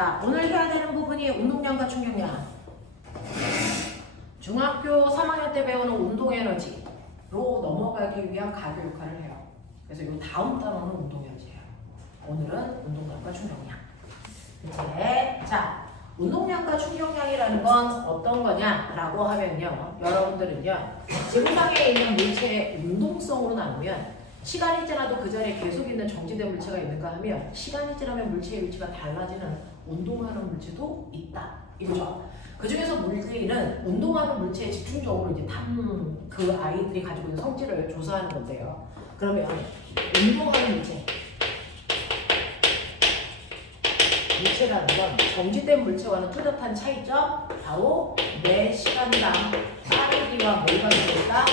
자, 오늘 해야 되는 부분이 운동량과 충격량. 중학교 3학년 때 배우는 운동에너지로 넘어가기 위한 가교 역할을 해요. 그래서 이 다음 단어는 운동에너지예요. 오늘은 운동량과 충격량. 이제 자, 운동량과 충격량이라는 건 어떤 거냐라고 하면요, 여러분들은요, 지구상에 있는 물체의 운동성으로 나누면 시간이 지나도 그 자리에 계속 있는 정지된 물체가 있는가 하면 시간이 지나면 물체의 위치가 달라지는 운동하는 물체도 있다. 이거죠. 그 중에서 물리는 운동하는 물체에 집중적으로 이제 그 아이들이 가지고 있는 성질을 조사하는 건데요. 그러면 운동하는 물체라는 건 정지된 물체와는 뚜렷한 차이점, 바로 매 시간당 빠르기와 뭘 가지고 있다?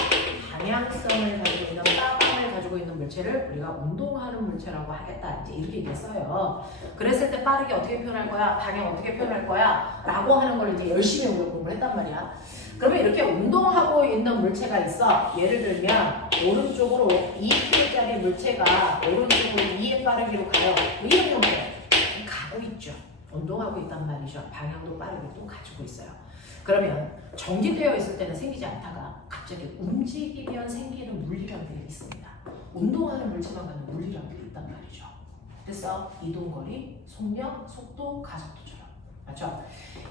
방향성을 가지고 있는 빠감을 가지고 있는 물체를 우리가 운동하는 물체라고 하겠다. 이제 이렇게 얘기했어요. 그랬을 때 빠르게 어떻게 표현할 거야? 방향 어떻게 표현할 거야? 라고 하는 걸 이제 열심히 우리가 공부를 했단 말이야. 그러면 이렇게 운동하고 있는 물체가 있어. 예를 들면 오른쪽으로 2km짜리 물체가 오른쪽으로 2의 빠르기로 가요. 이런 경우에 가고 있죠. 운동하고 있단 말이죠. 방향도 빠르게 또 가지고 있어요. 그러면 정지되어 있을 때는 생기지 않다가 갑자기 움직이면 생기는 물리량들이 있습니다. 운동하는 물체만 갖는 물리량들이 있단 말이죠. 그래서 이동거리, 속력, 속도, 가속도처럼. 맞죠?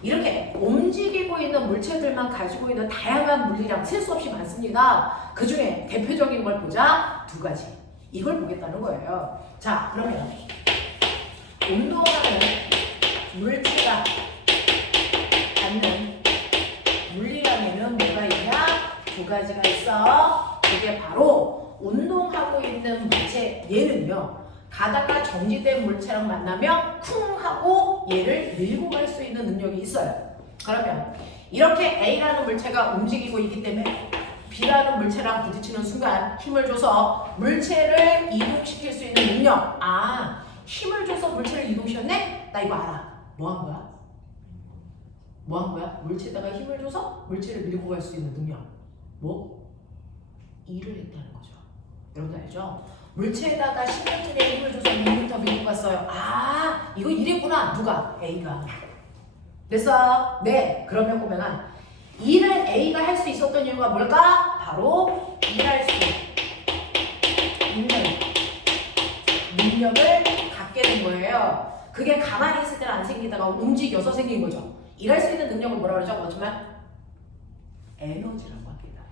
이렇게 움직이고 있는 물체들만 가지고 있는 다양한 물리량, 셀 수 없이 많습니다. 그 중에 대표적인 걸 보자. 두 가지. 이걸 보겠다는 거예요. 자, 그러면 운동하는 물체가 갖는 물리량에는 뭐가 있냐? 두 가지가 있어. 그게 바로 운동하고 있는 물체, 얘는요, 가다가 정지된 물체랑 만나면 쿵 하고 얘를 밀고 갈 수 있는 능력이 있어요. 그러면 이렇게 A라는 물체가 움직이고 있기 때문에 B라는 물체랑 부딪히는 순간 힘을 줘서 물체를 이동시킬 수 있는 능력. 아, 힘을 줘서 물체를 이동시켰네? 나 이거 알아. 뭐 한 거야? 뭐 한 거야? 물체에다가 힘을 줘서 물체를 밀고 갈 수 있는 능력. 뭐? 일을 했다는 거죠. 여러분들 알죠? 물체에다가 10m의 힘을 줘서 2m 밀고 갔어요. 아, 이거 일했구나. 누가? A가. 됐어? 네. 그러면 보면은 일을 A가 할 수 있었던 이유가 뭘까? 바로 일할 수 있는 능력을 갖게 된 거예요. 그게 가만히 있을 때는 안 생기다가 움직여서 생긴 거죠. 일할 수 있는 능력을 뭐라 그러죠? 그렇지만 에너지라고 합니다.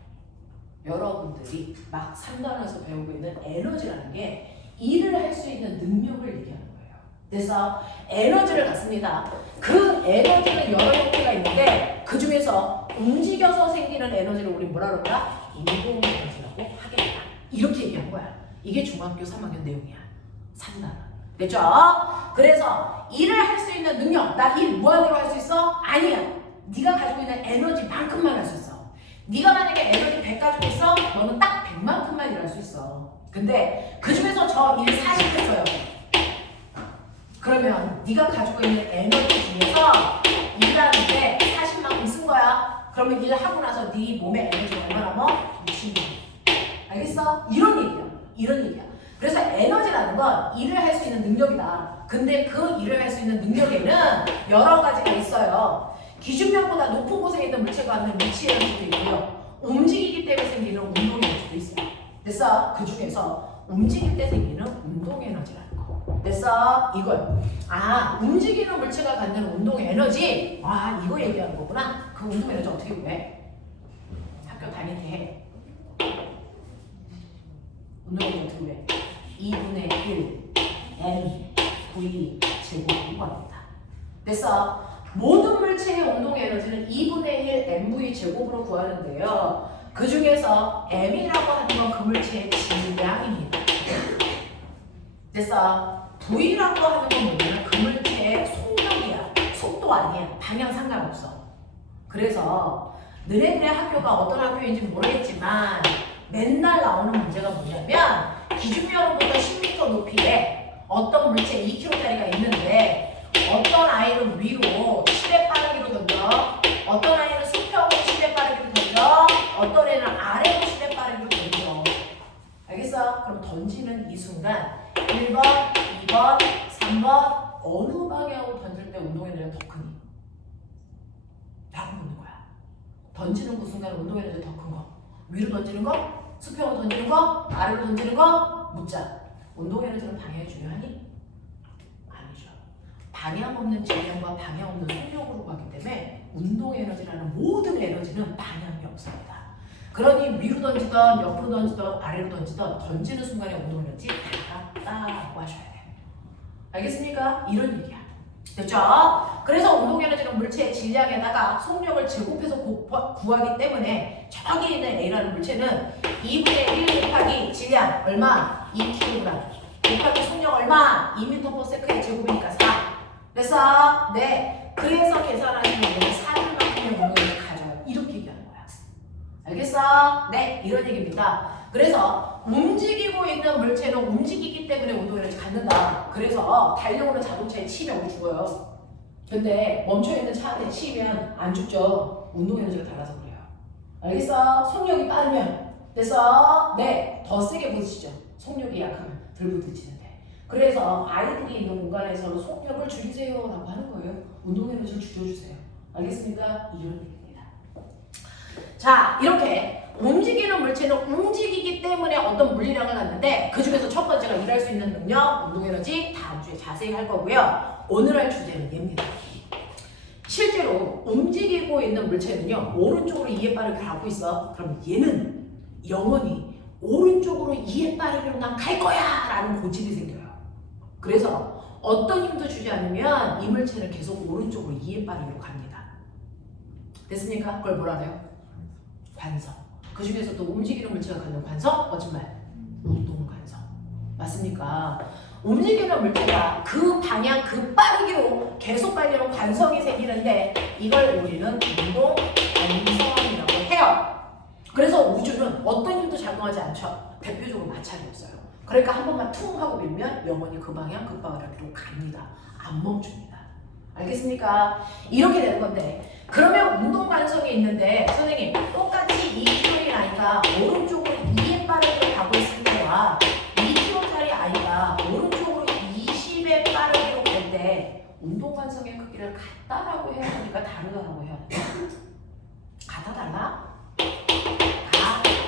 여러분들이 막 3단원에서 배우고 있는 에너지라는 게 일을 할 수 있는 능력을 얘기하는 거예요. 그래서 에너지를 갖습니다. 그 에너지는 여러 형태가 있는데 그 중에서 움직여서 생기는 에너지를 우리 뭐라 그럴까? 이동 에너지라고 하겠다. 이렇게 얘기한 거야. 이게 중학교 3학년 내용이야. 3단원. 됐죠? 그래서 일을 할 수 있는 능력, 나 일 무한으로 할 수 있어? 아니야. 네가 가지고 있는 에너지만큼만 할 수 있어. 네가 만약에 에너지 100 가지고 있어? 너는 딱 100만큼만 일할 수 있어. 근데 그 중에서 저 일 40 했어요. 그러면 네가 가지고 있는 에너지 중에서 일하는데 40만큼 쓴 거야. 그러면 일하고 나서 네 몸에 에너지가 얼마나 남아? 60만. 알겠어? 이런 얘기야. 이런 얘기야. 그래서 에너지라는 건 일을 할 수 있는 능력이다. 근데 그 일을 할 수 있는 능력에는 여러 가지가 있어요. 기준면보다 높은 곳에 있는 물체가 갖는 위치 에너지도 있고요. 움직이기 때문에 생기는 운동 에너지도 있어요. 됐어? 그 중에서 움직일 때 생기는 운동 에너지라는 거. 됐어? 이걸. 아, 움직이는 물체가 갖는 운동 에너지? 아, 이거 얘기하는 거구나. 그 운동 에너지 어떻게 구해? 학교 다닐 때 해. 운동 에너지 어떻게 구해? 2분의 1 m v 제곱인 겁니다. 그래서 모든 물체의 운동 에너지는 2분의 1 mv 제곱으로 구하는데요. 그 중에서 m이라고 하는 건 그 물체의 질량입니다. 그래서 v라고 하는 건 뭐냐면 그 물체의 속력이야. 속도 아니야. 방향 상관없어. 그래서 너네들의 학교가 어떤 학교인지 모르겠지만 맨날 나오는 문제가 뭐냐면 기준면으로부터 10m 높이에 어떤 물체 2kg짜리가 있는데 어떤 아이는 위로 10의 빠르기로 던져, 어떤 아이는 수평으로 10의 빠르기로 던져, 어떤 애는 아래로 10의 빠르기로 던져. 알겠어? 그럼 던지는 이 순간 1번, 2번, 3번 어느 방향으로 던질 때 운동 더 크니? 라고 묻는 거야. 던지는 그 순간 운동 에너지 더 큰 거. 위로 던지는 거? 수평으로 던지는 거? 아래로 던지는 거? 묻자. 운동 에너지는 방향이 중요하니? 아니죠. 방향 없는 질량과 방향 없는 속력으로 가기 때문에 운동 에너지라는 모든 에너지는 방향이 없습니다. 그러니 위로 던지던 옆으로 던지던 아래로 던지던 던지는 순간에 운동 에너지 같다고 하셔야 돼요. 알겠습니까? 이런 얘기야. 됐죠? 그래서 운동 에너지는 물체의 질량에다가 속력을 제곱해서 구하기 때문에 저기 있는 A라는 물체는 2분의 1 곱하기 질량 얼마? 2kg 곱하기 속력 얼마? 2m/s의 제곱이니까 4. 됐어? 네. 그래서 계산하시면 얘는 4분만큼의 운동 에너지를 가져요. 이렇게 얘기하는 거야. 알겠어? 네. 이런 얘기입니다. 그래서 움직이고 있는 물체는 움직이기 때문에 운동 에너지 갖는다. 그래서 달려오는 자동차에 치면 우리 죽어요. 근데 멈춰있는 차 안에 치면 안 죽죠. 운동 에너지가 달라서 그래요. 알겠어? 속력이 빠르면 됐어? 네. 더 세게 부딪히죠. 속력이 약하면 덜 부딪히는데. 그래서 아이들이 있는 공간에서는 속력을 줄이세요 라고 하는 거예요. 운동 에너지를 줄여주세요. 알겠습니까? 이런 얘기입니다. 자, 이렇게 움직이는 물체는 움직이기 때문에 어떤 물리량을 갖는데 그 중에서 첫 번째가 일할 수 있는 능력, 운동 에너지 다음 주에 자세히 할 거고요. 오늘 할 주제는 얘입니다. 실제로 움직이고 있는 물체는요, 오른쪽으로 2의 빠르기로 가고 있어. 그럼 얘는 영원히 오른쪽으로 2의 빠르기로 난 갈 거야 라는 고집이 생겨요. 그래서 어떤 힘도 주지 않으면 이 물체는 계속 오른쪽으로 2의 빠르기로 갑니다. 됐습니까? 그걸 뭐라 해요? 관성. 그 중에서 또 움직이는 물체가 갖는 관성? 거짓말. 운동 관성. 맞습니까? 움직이는 물체가 그 방향, 그 빠르기로 계속 가려는 관성이 생기는데 이걸 우리는 운동 관성이라고 해요. 그래서 우주는 어떤 힘도 작용하지 않죠. 대표적으로 마찰이 없어요. 그러니까 한 번만 퉁 하고 밀면 영원히 그 방향, 그 방향으로 갑니다. 안 멈춥니다. 알겠습니까? 이렇게 되는 건데 그러면 운동 관성이 있는데 선생님 똑같이 2kg인 아이가 오른쪽으로 2의 빠르기로 가고 있을 때와 2kg짜리 아이가 오른쪽으로 20의 빠르기로 갈 때 운동 관성의 크기를 같다라고 해야 하니까 다르다라고 해야 돼요. 같아 달라?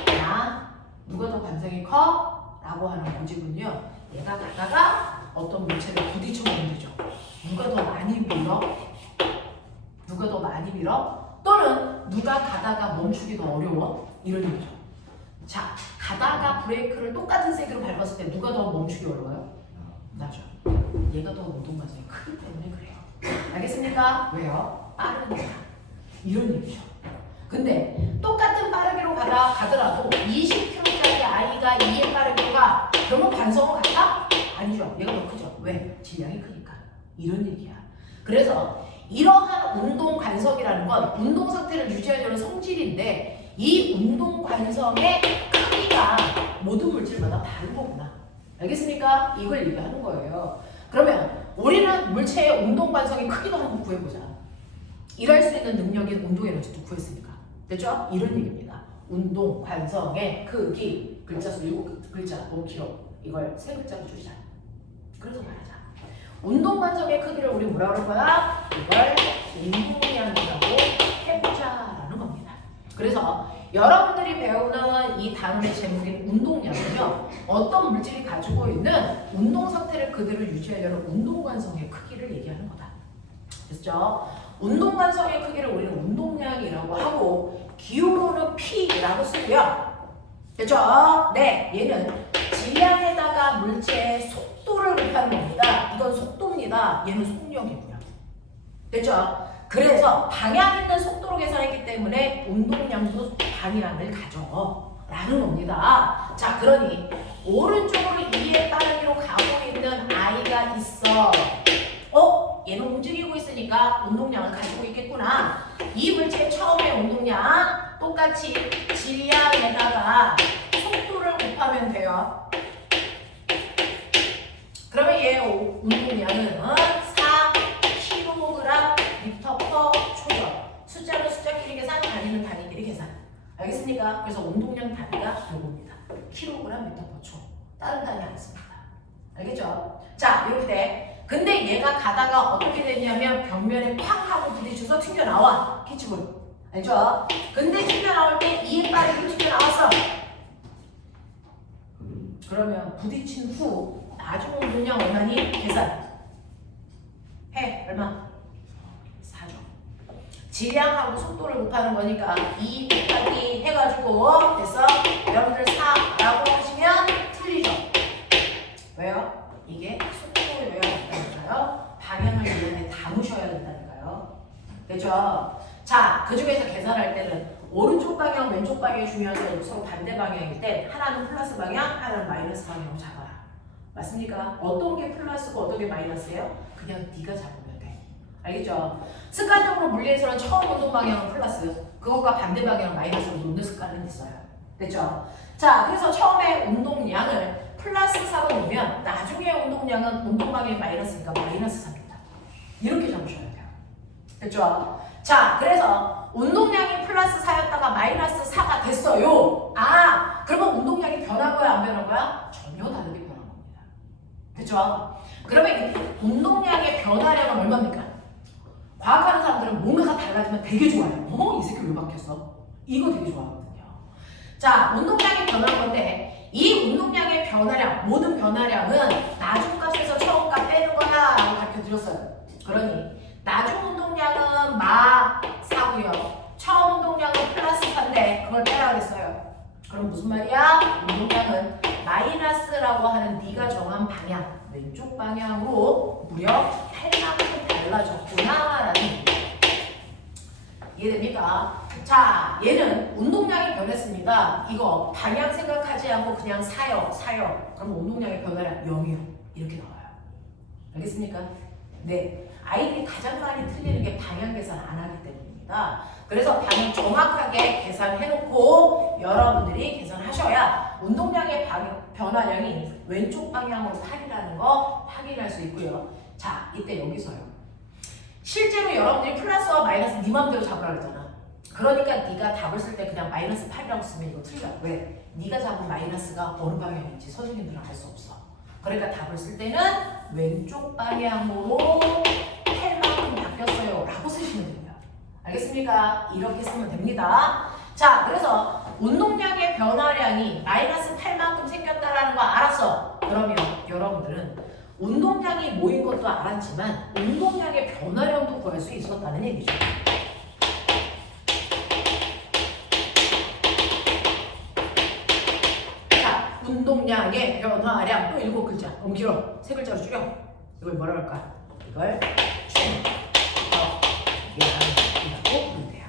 나 누가 더 관성이 커? 라고 하는 고집은요 얘가 가다가 어떤 물체를 부딪혀 보면 되죠. 누가 더 많이 밀어? 누가 더 많이 밀어? 또는 누가 가다가 멈추기 더 어려워? 이런 얘기죠. 자, 가다가 브레이크를 똑같은 세기로 밟았을 때 누가 더 멈추기 어려워요? 나죠. 얘가 더 운동 관성이 크기 때문에 그래요. 알겠습니까? 왜요? 빠르니까. 이런 얘기죠. 근데 똑같은 빠르기로 가더라도 20km짜리 아이가 2의 빠르기로 가. 그러면 관성은 같아? 아니죠. 얘가 더 크죠. 왜? 질량이 크니까. 이런 얘기야. 그래서 이러한 운동 관성이라는 건 운동 상태를 유지하려는 성질인데 이 운동 관성의 크기가 모든 물질마다 다른 거구나. 알겠습니까? 이걸 얘기하는 거예요. 그러면 우리는 물체의 운동 관성의 크기도 한번 구해보자. 일할 수 있는 능력인 운동 에너지도 구했으니까. 됐죠? 이런 얘기입니다. 운동 관성의 크기 글자 수 7글자 5kg 이걸 3글자로 줄이자. 그래서 말하자. 운동 관성의 크기를 우리 뭐라 그럴 거야? 이걸 운동량이라고 해보자라는 겁니다. 그래서 여러분들이 배우는 이 단원의 제목인 운동량은요, 어떤 물질이 가지고 있는 운동 상태를 그대로 유지하려는 운동 관성의 크기를 얘기하는 거다. 됐죠? 운동 관성의 크기를 우리는 운동량이라고 하고 기호로는 P라고 쓰고요. 됐죠? 네, 얘는 질량에다가 물체의 속도를 곱하는 겁니다. 이건 속도입니다. 얘는 속력이고요. 됐죠? 그래서 방향 있는 속도로 계산했기 때문에 운동량도 방향을 가져 라는 겁니다. 자, 그러니 오른쪽으로 2의 빠르기로 가고 있는 아이가 있어. 얘는 움직이고 있으니까 운동량을 가지고 있겠구나. 이 물체의 처음의 운동량 똑같이 질량에다가 속도를 곱하면 돼요. 그러면 얘 운동량은 4kg/m/초죠. 숫자는 숫자끼리 계산, 단위는 단위끼리 계산. 알겠습니까? 그래서 운동량 단위가 이겁니다. kg/m/초. 다른 단위 안 씁니다. 알겠죠? 자, 이렇게 돼. 근데 얘가 가다가 어떻게 되냐면 벽면에 쾅 하고 부딪혀서 튕겨나와. 캐치볼. 알죠? 근데 튕겨나올 때 이에 빠르게 튕겨나왔어. 그러면 부딪힌 후 나중 운동량 얼마니? 계산. 해. 얼마? 4죠. 질량하고 속도를 곱하는 거니까 2 곱하기 해가지고 됐어? 여러분들 4라고 하시면 틀리죠? 왜요? 이게 속도여야 된다니까요. 방향을 이번에 담으셔야 된다니까요. 됐죠? 자, 그 중에서 계산할 때는 오른쪽 방향, 왼쪽 방향이 중요한데 서로 반대 방향일 때 하나는 플러스 방향, 하나는 마이너스 방향으로 잡아라. 맞습니까? 어떤 게 플러스고 어떤 게 마이너스예요? 그냥 네가 잡으면 돼. 알겠죠? 습관적으로 물리에서는 처음 운동 방향은 플러스, 그것과 반대 방향은 마이너스로 놓는 습관은 있어요. 됐죠? 자, 그래서 처음에 운동량을 플러스 4로 놓으면 나중에 운동량은 운동 방향이 마이너스니까 마이너스 4입니다. 이렇게 잡으셔야 돼요. 됐죠? 자, 그래서 운동량이 플러스 4였다가 마이너스 4가 됐어요. 아, 그러면 운동량이 변한 거야, 안 변한 거야? 전혀 다르게 변한 겁니다. 됐죠? 그러면 이 운동량의 변화량은 얼마입니까? 과학하는 사람들은 뭔가가 달라지면 되게 좋아요. 이 새끼 왜 바뀌었어? 이거 되게 좋아하거든요. 자, 운동량이 변한 건데 이 운동량의 변화량, 모든 변화량은 나중 값에서 처음 값 빼는 거야 라고 가르쳐드렸어요. 그러니 나중 운동량은 마 4고요. 처음 운동량은 플러스 4인데 그걸 빼라 그랬어요. 그럼 무슨 말이야? 운동량은 마이너스라고 하는 네가 정한 방향, 왼쪽 방향으로 무려 8만큼 달라졌구나 라는 얘기예요. 이해됩니까? 자, 얘는 운동량이 변했습니다. 이거 방향 생각하지 않고 그냥 사요. 그럼 운동량의 변화량 0이요. 이렇게 나와요. 알겠습니까? 네. 아이들이 가장 많이 틀리는 게 방향 계산 안 하기 때문입니다. 그래서 방향 정확하게 계산해놓고 여러분들이 계산하셔야 운동량의 변화량이 왼쪽 방향으로 8이라는 거 확인할 수 있고요. 자, 이때 여기서요. 실제로 여러분들이 플러스와 마이너스 네 맘대로 잡으라 그랬잖아. 그러니까 네가 답을 쓸 때 그냥 마이너스 8이라고 쓰면 이거 틀려. 왜? 네가 잡은 마이너스가 어느 방향인지 선생님들은 알 수 없어. 그러니까 답을 쓸 때는 왼쪽 방향으로 8만큼 바뀌었어요 라고 쓰시면 됩니다. 알겠습니까? 이렇게 쓰면 됩니다. 자, 그래서 운동량의 변화량이 마이너스 8만큼 생겼다라는 거 알았어. 그러면 여러분들은 운동량이 모인 것도 알았지만 운동량의 변화량도 구할 수 있었다는 얘기죠. 자, 운동량의 변화량 또 7글자. 너무 길어. 3글자로 줄여. 이걸 뭐라 할까? 이걸 충격량이라고 부르면 돼요.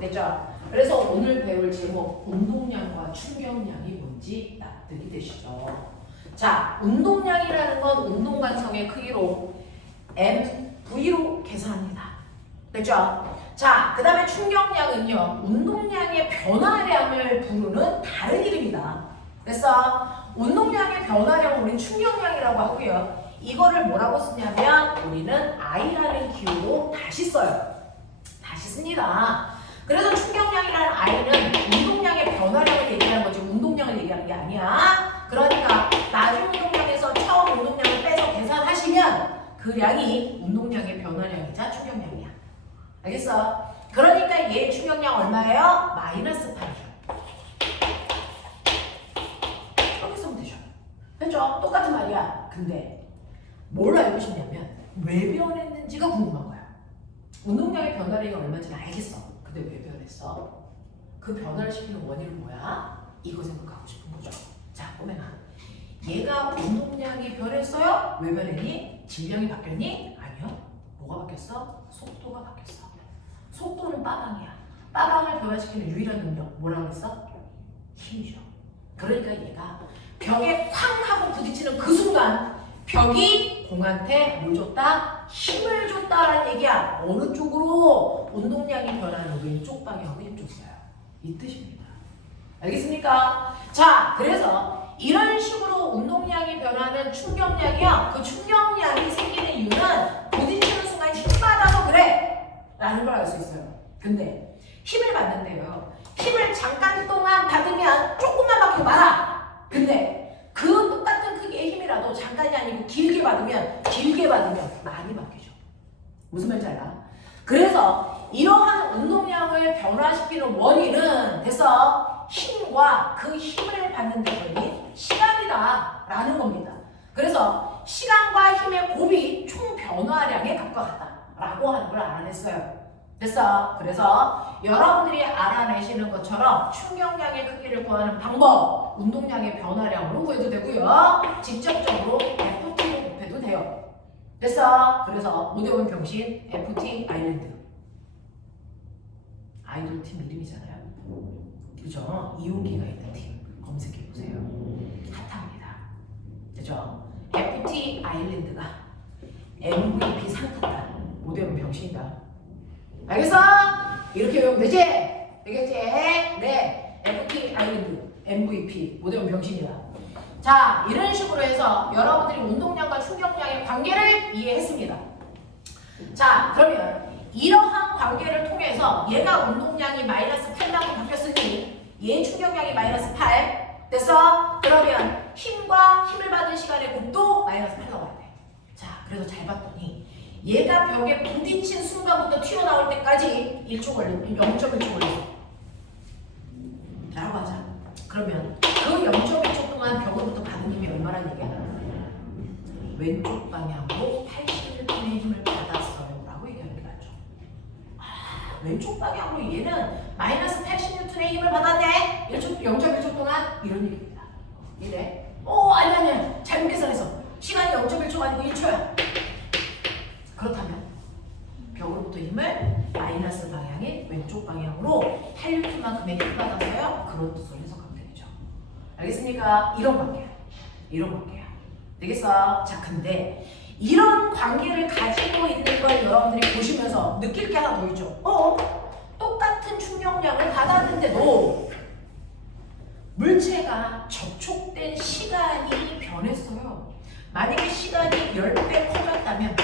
됐죠? 그래서 오늘 배울 제목 운동량과 충격량이 뭔지 납득이 되시죠? 자, 운동량이라는 건 운동관성의 크기로 MV로 계산합니다. 됐죠? 자, 그 다음에 충격량은요, 운동량의 변화량을 부르는 다른 이름이다. 그래서 운동량의 변화량을 우리는 충격량이라고 하고요. 이거를 뭐라고 쓰냐면 우리는 I라는 기호로 다시 써요. 다시 씁니다. 그래서 충격량이라는 I는 운동량의 변화량을 얘기하는 거지 운동량을 얘기하는 게 아니야. 그러니까 나중 운동량에서 처음 운동량을 빼서 계산하시면 그 량이 운동량의 변화량이자 충격량이야. 알겠어? 그러니까 얘 충격량 얼마예요? 마이너스 8이죠. 이렇게 쓰면 되죠. 됐죠? 똑같은 말이야. 근데 뭘 알고 싶냐면 왜 변했는지가 궁금한 거야. 운동량의 변화량이 얼마인지 알겠어. 근데 왜 변했어? 그 변화를 시키는 원인은 뭐야? 이거 생각하고 싶은 거죠. 자, 꼬맹아. 얘가 운동량이 변했어요? 왜 변했니? 질량이 바뀌었니? 아니요. 뭐가 바뀌었어? 속도가 바뀌었어. 속도는 빠방이야. 빠방을 변화시키는 유일한 능력 뭐라고 했어? 힘이죠. 그러니까 얘가 벽에 쾅 하고 부딪히는 그 순간 벽이 공한테 뭘 줬다? 힘을 줬다라는 얘기야. 어느 쪽으로? 운동량이 변하는 왼쪽 방향으로 힘 줬어요. 이 뜻입니다. 알겠습니까? 자, 그래서 이런 식으로 운동량이 변하는 충격량이야. 그 충격량이 생기는 이유는 부딪히는 순간 힘 받아서 그래! 라는 걸 알 수 있어요. 근데 힘을 받는데요. 힘을 잠깐 동안 받으면 조금만 받고 말아. 근데 그 똑같은 크기의 힘이라 조금이라도 잠깐이 아니고 길게 받으면 많이 바뀌죠. 무슨 말인지 알아? 그래서 이러한 운동량을 변화시키는 원인은 됐어. 힘과 그 힘을 받는 데 걸린 시간이다라는 겁니다. 그래서 시간과 힘의 곱이 총 변화량에 가깝다라고 하는 걸 알아냈어요. 됐어. 그래서 여러분들이 알아내시는 것처럼 충격량의 크기를 구하는 방법, 운동량의 변화량으로 구해도 되고요. 직접적으로 FT로 곱해도 돼요. 됐어. 그래서 오대원 병신 FT 아일랜드. 아이돌팀 이름이잖아요. 그죠? 이용기가 있는 팀 검색해보세요. 핫합니다. 그죠? FT 아일랜드가 MVP 상 탔다. 오대원 병신이다. 알겠어? 이렇게 외우면 되지? 되겠지? 네. FT 아일랜드 MVP 오대원 병신이다. 자, 이런 식으로 해서 여러분들이 운동량과 충격량의 관계를 이해했습니다. 자, 그러면 이러한 관계를 통해서 얘가 운동량이 마이너스 8라고 바뀌었으니 얘 충격량이 마이너스 8 됐어? 그러면 힘과 힘을 받은 시간의 곱도 마이너스 8 나와야 돼. 자, 그래서 잘 봤더니 얘가 벽에 부딪힌 순간부터 튀어나올 때까지 1초 걸린 0.1초 걸렸어 라고 하자. 그러면 그 0.1초 동안 벽으로부터 받은 힘이 얼마라는 얘기야? 왼쪽 방향으로 81톤의 힘을 받았어요 라고 얘기하는 게 맞죠. 왼쪽 방향으로 얘는 마이너스 80N의 힘을 받았네. 0.1초 동안 이런 얘기입니다. 이래. 아니 잘못 계산했어. 시간이 0.1초가 아니고 1초야. 그렇다면 벽으로부터 힘을 마이너스 방향인 왼쪽 방향으로 8N만큼의 힘을 받았어요. 그런 뜻으로 해석하면 되겠죠. 알겠습니까? 이런 관계야. 이런 관계야. 되겠어? 자, 근데 이런 관계를 가지고 있는 걸 여러분들이 보시면서 느낄 게 하나 더 있죠. 똑같은 충격량을 받았는데도 물체가 접촉된 시간이 변했어요. 만약에 시간이 10배 커졌다면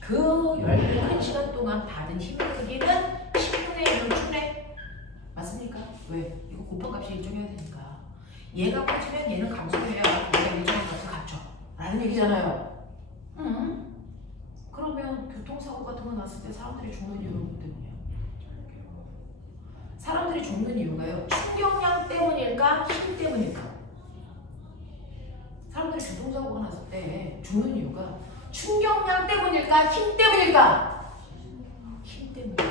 그 10배 큰 시간 동안 받은 힘의 크기는 10분의 1을 주네. 맞습니까? 왜? 이거 곱한값이 일정해야 되니까. 얘가 커지면 얘는 감소해야 얘가 일정한 값을 갖죠. 라는 얘기잖아요. 그러면 교통사고 같은 거 났을 때 사람들이 죽는 이유는 뭐 때문이야? 사람들이 죽는 이유가요. 충격량 때문일까? 힘 때문일까? 사람들이 교통사고가 났을 때 죽는 이유가 충격량 때문일까? 힘 때문일까? 힘 때문일까?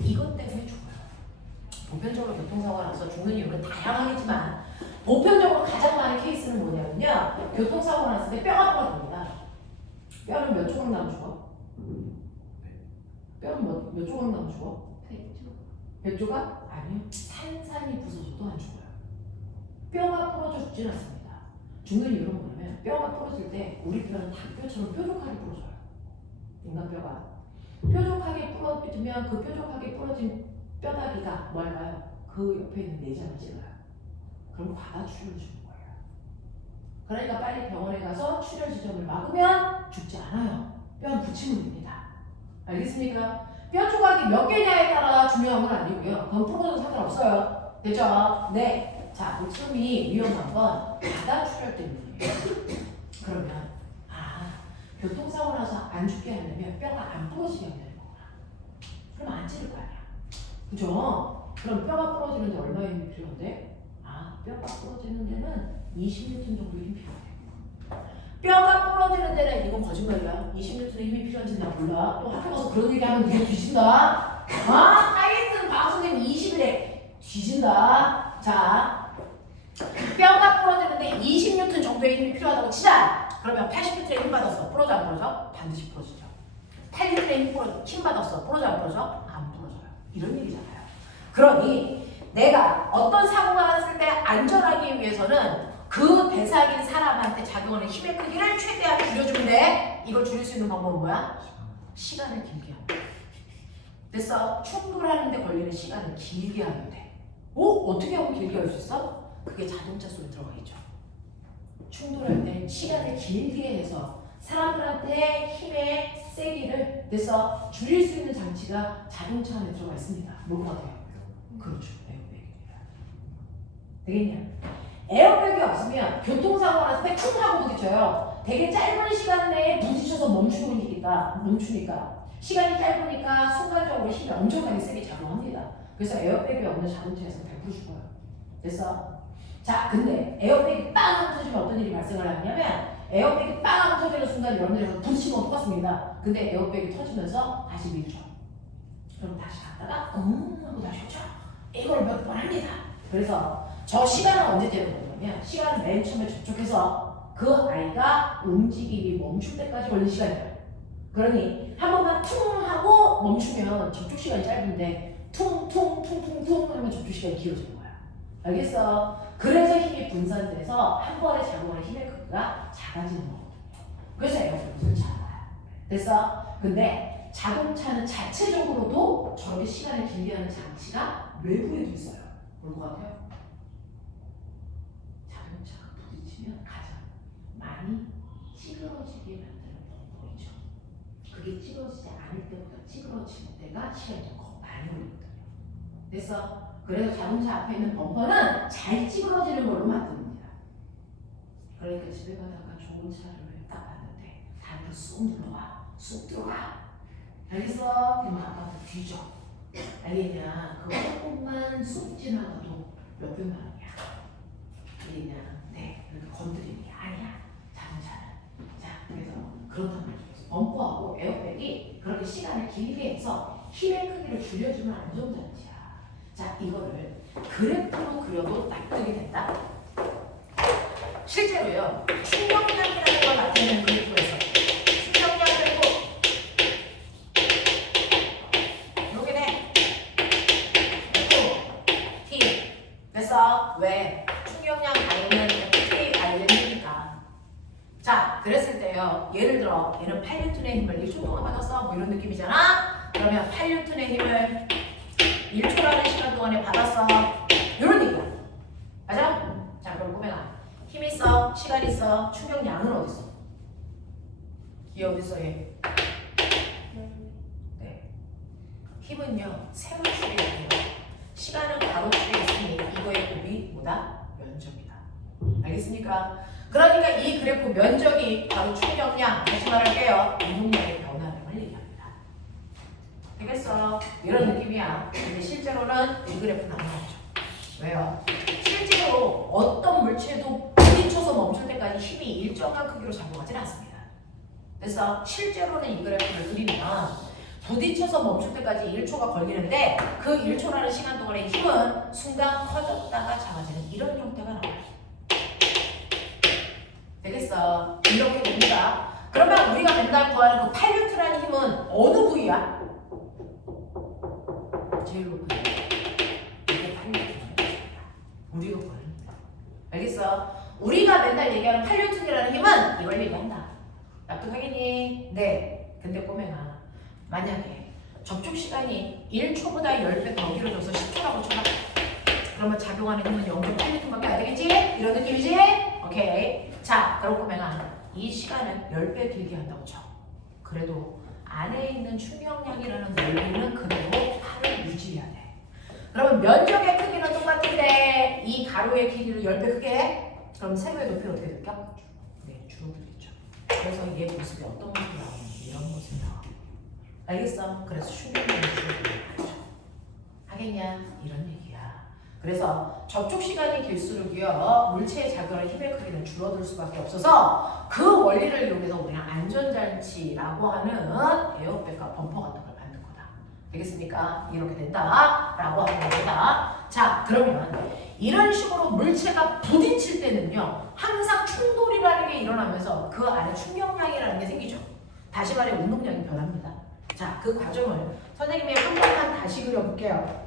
이것 때문에 죽어요. 보편적으로 교통사고가 나서 죽는 이유는 다양하겠지만 보편적으로 가장 많은 케이스는 뭐냐면요. 교통사고가 났을 때 뼈가 부러집니다. 뼈는 몇 조각 나면 죽어? 뼈는 몇 조각 나면 죽어? 100조각? 아니요. 산산이 부서져도 안 죽어요. 뼈가 부러져 죽진 않습니다. 죽는 이유는 뭐냐면 뼈가 부러질 때 우리 뼈는 닭뼈처럼 뾰족하게 부러져요. 인간뼈가 뾰족하게 부러지면 그 뾰족하게 부러진 뼈다귀가 뭘까요? 그 옆에 있는 내장을 찔러요. 그럼 과다출혈을 주는 거예요. 그러니까 빨리 병원에 가서 출혈 지점을 막으면 죽지 않아요. 뼈는 붙이면 됩니다. 알겠습니까? 뼈 조각이 몇 개냐에 따라 중요한 건 아니고요. 그건 부러져도 상관없어요. 됐죠? 네. 자, 목숨이 위험한 건 과다출혈 때문이에요. 그러면 교통사고 나서 안 죽게 하려면 뼈가 안 부러지게 하면 되는 거구나. 그럼 안 찌를 거 아니야. 그죠? 그럼 뼈가 부러지는데 얼마의 힘이 필요한데? 뼈가 부러지는 데는 20N 정도 힘이 필요해. 뼈가 부러지는 데는 이건 거짓말이야. 20N의 힘이 필요한지 나 몰라. 또 학교 가서 그런 얘기하면 내가 뒤진다. 하이슨 방송님 20일에 뒤진다. 자, 뼈가 부러지는데 20N 정도의 힘이 필요하다고 치자. 그러면 80N의 힘 받았어. 부러져 안 부러져? 반드시 부러지죠. 8N의 힘 받았어. 부러져 안 부러져? 안 부러져요. 이런 얘기잖아요. 그러니 내가 어떤 사고가 났을 때 안전하기 위해서는 그 대상인 사람한테 작용하는 힘의 크기를 최대한 줄여주면 돼. 이걸 줄일 수 있는 방법은 뭐야? 시간을 길게 하면 돼. 됐어? 충돌하는 데 걸리는 시간을 길게 하면 돼. 어떻게 하면 길게 할 수 있어? 그게 자동차 속에 들어가 있죠. 충돌할 때 시간을 길게 해서 사람들한테 힘의 세기를 돼서 줄일 수 있는 장치가 자동차 안에 들어가 있습니다. 뭘 것 같아요? 그렇죠. 되겠냐? 에어백이 없으면 교통사고 났을 때 쿵 하고 부딪혀요. 되게 짧은 시간 내에 부딪혀서 멈추니까 시간이 짧으니까 순간적으로 힘이 엄청나게 세게 작용합니다. 그래서 에어백이 없는 자동차에서 100% 죽어요. 됐어? 자, 근데 에어백이 빵 하고 터지면 어떤 일이 발생을 하냐면 에어백이 빵 하고 터지는 순간 여러분들이 부딪히면 똑같습니다. 근데 에어백이 터지면서 다시 밀죠. 그럼 다시 갔다가 하고 다시 오죠. 이걸 몇 번 합니다. 그래서 저 시간은 언제 되는 거냐면 시간은 맨 처음에 접촉해서 그 아이가 움직임이 멈출 때까지 걸린 시간이에요. 그러니 한 번만 퉁 하고 멈추면 접촉 시간이 짧은데 퉁퉁퉁퉁퉁 하면 접촉 시간이 길어지는 거야. 알겠어? 그래서 힘이 분산돼서 한 번에 작용하는 힘의 크기가 작아지는 거거든요. 그래서 에어백을 작아요. 됐어? 근데 자동차는 자체적으로도 저렇게 시간을 길게 하는 장치가 외부에도 있어요. 볼 것 같아요? 자동차가 부딪히면 가장 많이 찌그러지게 만드는 범퍼이죠. 그게 찌그러지지 않을 때보다 찌그러지는 때가 시간이 더 많이 걸리거든요. 됐어? 그래서 자동차 앞에 있는 범퍼는 잘 찌그러지는 걸로 만듭니다. 그러니까 집에 가다가 좋은 차를 딱 봤는데 다리로 쑥 눌러와, 쑥 들어가. 알겠어? 그러면 아빠한테 뒤져. 알겠냐? 그거 조금만 쑥 지나가도 몇백만 원이야. 알겠냐? 네. 이렇게 건드리는 게 아니야. 자동차는. 자, 그래서 그렇단 말이죠. 범퍼하고 에어백이 그렇게 시간을 길게 해서 힘의 크기를 줄여주는 안정장치야. 자, 이거를 그래프로 그려도 납득이 된다. 실제로요, 충격량이라는 걸 나타내는 그래프에서 충격량 그래프 여기네. T 됐어? 왜? 충격량 I는 FT 알려주니까. 자, 그랬을 때요, 예를 들어 얘는 8N의 힘을 1초 동안 받았어, 뭐 이런 느낌이잖아. 그러면 8N의 힘을 1초라는 시간 동안에 받았어. 이런 얘기야. 맞아? 자, 그럼 꼬맹아. 힘 있어? 시간 있어? 충격량은 어디 있어? 얘 어디 있어? 얘? 네. 힘은요, 세로축에 있고요. 시간은 가로축에 있으니 이거의 곱이 뭐다? 면적이다. 알겠습니까? 그러니까 이 그래프 면적이 바로 충격량, 다시 말할게요. 운동량의 변화량을 얘기합니다. 되겠어? 이런 느낌이야. 근데 실제로는 이 그래프는 안 나오죠. 왜요? 실제로 어떤 물체도 부딪혀서 멈출 때까지 힘이 일정한 크기로 작용하지 않습니다. 그래서 실제로는 이 그래프를 그리면 부딪혀서 멈출 때까지 1초가 걸리는데 그 1초라는 시간 동안의 힘은 순간 커졌다가 작아지는 이런 형태가 나와요. 되겠어? 이렇게 됩니다. 그러면 우리가 맨날 구하는 그 8N라는 힘은 어느 부위야? 제일 높은 이게 8N입니다. 우리가 구하는 거야. 알겠어? 우리가 맨날 얘기하는 8N이라는 힘은 이걸 얘기한다. 납득하겠니? 네. 근데 꼬맹아, 만약에 접촉 시간이 1초보다 10배 더 길어져서 10초라고 쳐봐. 그러면 작용하는 힘은 0.8N밖에 안 되겠지? 이런 느낌이지? 오케이. 자, 그럼 꼬맹아, 이 시간은 10배 길게 한다고 쳐. 그래도 안에 있는 충격량이라는 원리는 그대로 8을 유지해야 돼. 그러면 면적의 크기는 똑같은데 이 가로의 길이를 10배 크게 해? 그럼 세로의 높이는 어떻게 될까? 네, 줄어들겠죠. 그래서 얘 모습이 어떤 모습이 나오는지 이런 모습이 나와. 알겠어? 그래서 충격량이 줄어들죠. 하겠냐? 이런 얘기야. 그래서 접촉 시간이 길수록요, 물체에 작용하는 힘의 크기는 줄어들 수밖에 없어서 그 원리를 이용해서 우리는 안전장치라고 하는 에어백과 범퍼 같은 걸 만든 거다. 되겠습니까? 이렇게 된다라고 하는 겁니다. 자, 그러면 이런 식으로 물체가 부딪힐 때는요, 항상 충돌이라는 게 일어나면서 그 안에 충격량이라는 게 생기죠. 다시 말해 운동량이 변합니다. 자, 그 과정을 선생님이 한 번만 다시 그려볼게요.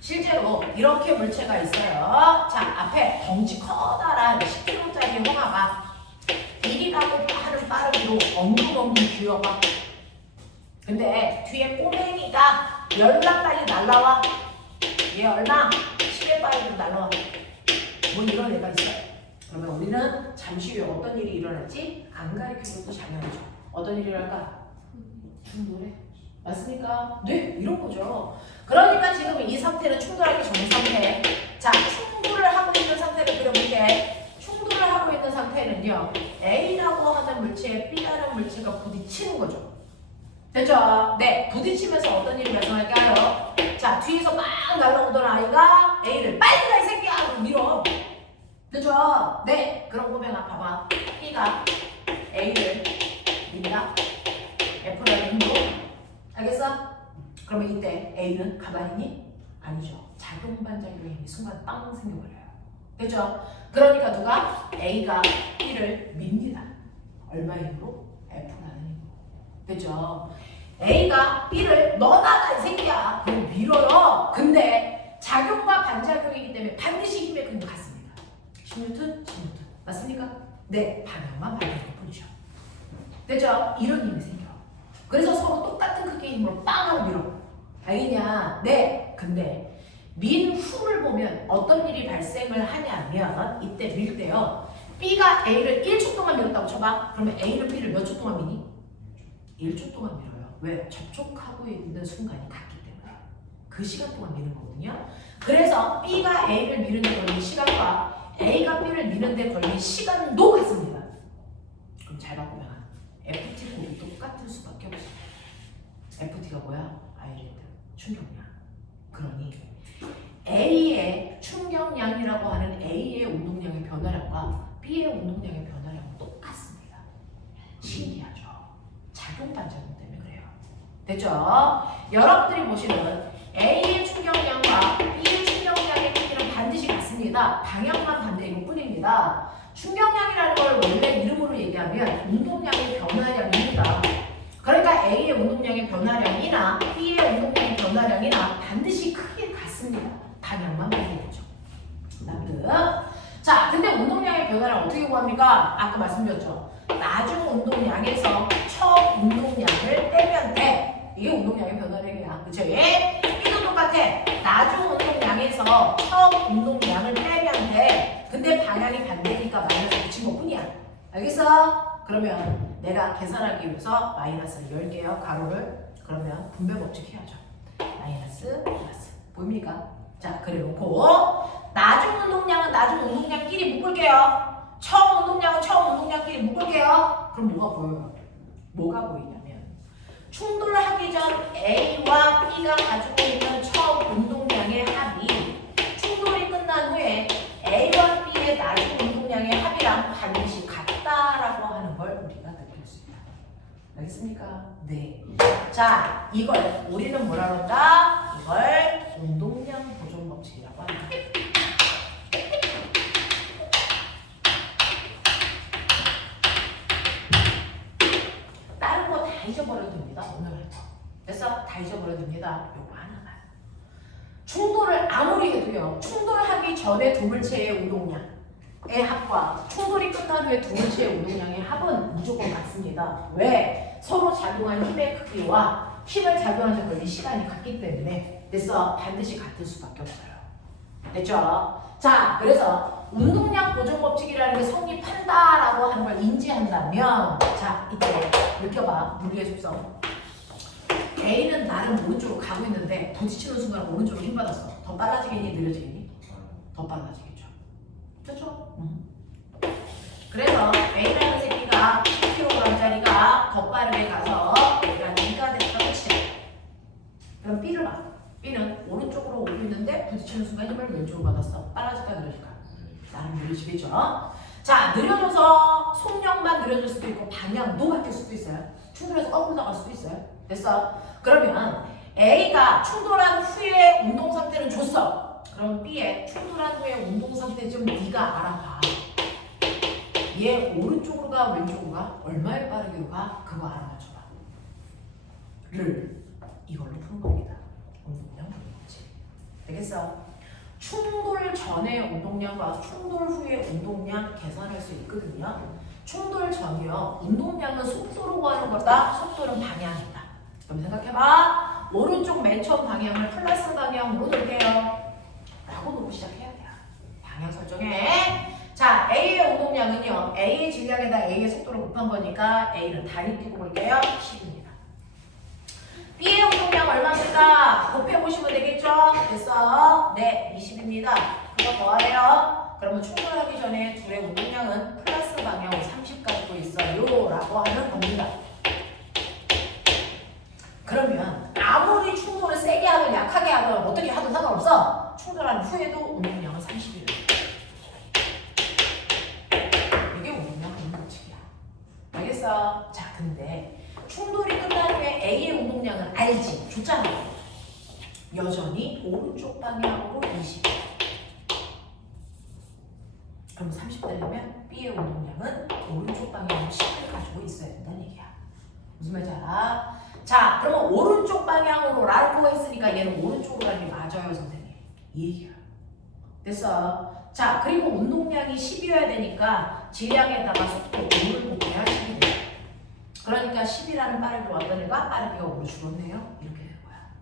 실제로 이렇게 물체가 있어요. 자, 앞에 덩치 커다란 10kg짜리 홍아가 이리라고 빠르기로 엉금엉금 기어가. 근데 뒤에 꼬맹이가 열나 빨리 날라와. 얘 얼마? 10배 빠르기로 날라와. 뭐 이런 애가 있어요. 그러면 우리는 잠시 후에 어떤 일이 일어날지 안 가르쳐줘도 당연하죠. 어떤 일이 일어날까? 충돌해. 맞습니까? 네, 이런 거죠. 그러니까 지금 이 상태는 충돌하기 전 상태. 자, 충돌을 하고 있는 상태를 그려보면 뭐냐면요. A라고 하는 물체에 B라는 물체가 부딪히는 거죠. 됐죠? 네, 부딪히면서 어떤 일이 발생할까요? 자, 뒤에서 막 날아오던 아이가 A를 빨리 가 이 새끼야! 하고 밀어. 됐죠? 네, 그럼 꼬맹아 봐봐. B가 A를 민다. F라는 힘으로. 알겠어? 그러면 이때 A는 가만히니? 아니죠. 작용반작용의 힘이 순간 빵 생겨버려요. 됐죠? 그러니까 누가? A가 B를 밉니다. 얼마의 힘으로? F라는 힘으로. 됐죠? A가 B를 너 나가 이 새끼야! 그럼 밀어요. 근데 작용과 반작용이기 때문에 반드시 힘의 근이 같습니다. 10N, 10N. 맞습니까? 네, 방향만 바뀌는 뿐이죠. 됐죠? 이런 힘이 생겨. 그래서 서로 똑같은 크기의 힘으로 빵 하고 밀어. 알겠냐? 네. 근데 민 후를 보면 어떤 일이 발생을 하냐면 이때 밀 때요. B가 A를 1초 동안 밀었다고 쳐봐. 그러면 A는 B를 몇 초 동안 미니? 1초 동안 밀어요. 왜? 접촉하고 있는 순간이 같기 때문에. 그 시간 동안 미는 거거든요. 그래서 B가 A를 미는 데 걸린 시간과 A가 B를 미는 데 걸린 시간도 같습니다. 그럼 잘 바꾸면 FT 곱이 똑같을 수밖에 없어요. FT가 뭐야? 아이레트 충격량. 그러니 A의 충격량이라고 하는 A의 운동량의 변화량과 B의 운동량의 변화량은 똑같습니다. 신기하죠? 작용 반작용 때문에 그래요. 됐죠? 여러분들이 보시는 A의 충격량과 B의 충격량의 크기는 반드시 같습니다. 방향만 반대일 뿐입니다. 충격량이라는 걸 원래 이름으로 얘기하면 운동량의 변화량입니다. 그러니까 A의 운동량의 변화량이나 B의 운동량의 변화량이나 반드시 크게 같습니다. 방향만 반대되죠. 자, 근데 운동량의 변화를 어떻게 구합니까? 아까 말씀드렸죠. 나중 운동량에서 처음 운동량을 떼면 돼. 이게 운동량의 변화량이야. 그쵸? 예? 이도 똑같아. 나중 운동량에서 처음 운동량을 빼면 돼. 근데 방향이 반대니까 마이너스 붙인 것 뿐이야. 알겠어? 그러면 내가 계산하기 위해서 마이너스를 10개요. 가로를. 그러면 분배 법칙 해야죠. 마이너스, 플러스. 보입니까? 자, 그래 놓고 나중 운동량은 나중 운동량끼리 묶을게요. 처음 운동량은 처음 운동량끼리 묶을게요. 그럼 뭐가 보여요? 뭐가 보이냐면 충돌하기 전 A와 B가 가지고 있는 처음 운동량의 합이 충돌이 끝난 후에 A와 B의 나중 운동량의 합이랑 반드시 같다라고 하는 걸 우리가 느낄 수 있다. 알겠습니까? 네. 자, 이걸 우리는 뭐라 그런다? 이걸 운동량 보존 법칙이라고 한다. 다른 거 다 잊어버려도 됩니다. 오늘 할 거. 됐어? 다 잊어버려도 됩니다. 요거 하나만. 충돌을 아무리 해도요. 충돌하기 전에 두 물체의 운동량의 합과 충돌이 끝난 후에 두 물체의 운동량의 합은 무조건 같습니다. 왜? 서로 작용한 힘의 크기와 힘을 작용하는 데 걸린 시간이 같기 때문에 됐어? 반드시 같을 수밖에 없어요. 됐죠? 자, 그래서 운동량 보존 법칙이라는 게 성립한다라고 하는 걸 인지한다면 자, 이때 느껴봐. 물리의 속성. A는 나름 오른쪽으로 가고 있는데 부딪히는 순간 오른쪽으로 힘 받았어. 더 빨라지겠니? 느려지겠니? 더 빨라지겠죠. 됐죠? 그래서 A라는 새끼가 10kg짜리가 더 빠르게 가서 A가 2가 됐다고 치자. 그럼 B를 봐. B는 오른쪽으로 오고 있는데 부딪히는 순간 힘을 왼쪽으로 받았어. 빨라질까 느려질까? 나름 느려지겠죠? 자, 느려져서 속력만 느려질 수도 있고 방향도 바뀔 수도 있어요. 충돌해서 거꾸로 나갈 수도 있어요. 됐어? 그러면 A가 충돌한 후에 운동 상태는 줬어. 그럼 B의 충돌한 후에 운동 상태 좀 네가 알아봐. 얘 오른쪽으로 가 왼쪽으로 가? 얼마에 빠르게 가? 그거 알아맞혀봐. 를 이걸로 푸는 겁니다. 운동량 뭐지? 되겠어? 충돌 전의 운동량과 충돌 후의 운동량 계산할 수 있거든요. 충돌 전이요. 운동량은 속도로 구하는 거다. 속도는 방향이다. 그럼 생각해봐. 오른쪽 맨 처음 방향을 플러스 방향으로 놓을게요. 라고 놓고 시작해야 돼요. 방향 설정해. 자, A의 운동량은요. A의 질량에다 A의 속도를 곱한 거니까 A는 다리 띄고 볼게요. 10입니다. B의 운동량 얼마입니까? 곱해보시면 되겠죠? 됐어? 네, 20입니다. 그거 더하래요. 그러면 충돌하기 전에 둘의 운동량은 플러스 방향으로 30 가지고 있어요 라고 하는 겁니다. 그러면 아무리 충돌을 세게 하든 약하게 하든 어떻게 하든 상관없어. 충돌한 후에도 운동량은 30이래요. 이게 운동량 하는 법칙이야. 알겠어? 자, 근데 충돌이 끝난 후에 A의 운동량은 알지? 줬잖아. 여전히 오른쪽 방향으로 20. 그럼 30 되려면 B의 운동량은 오른쪽 방향으로 10을 가지고 있어야 된다는 얘기야. 무슨 말인지 알아? 자, 그러면 오른쪽 방향으로 라고 했으니까 얘는 오른쪽으로 가는 게 맞아요, 선생님. 이 얘기야. 됐어. 자, 그리고 운동량이 10이어야 되니까 질량에다가 속도 5를 곱해야 10이 돼. 그러니까 10이라는 빠르기로 왔던 애가 빠르기가 5로 줄었네요. 이렇게 되는 거야.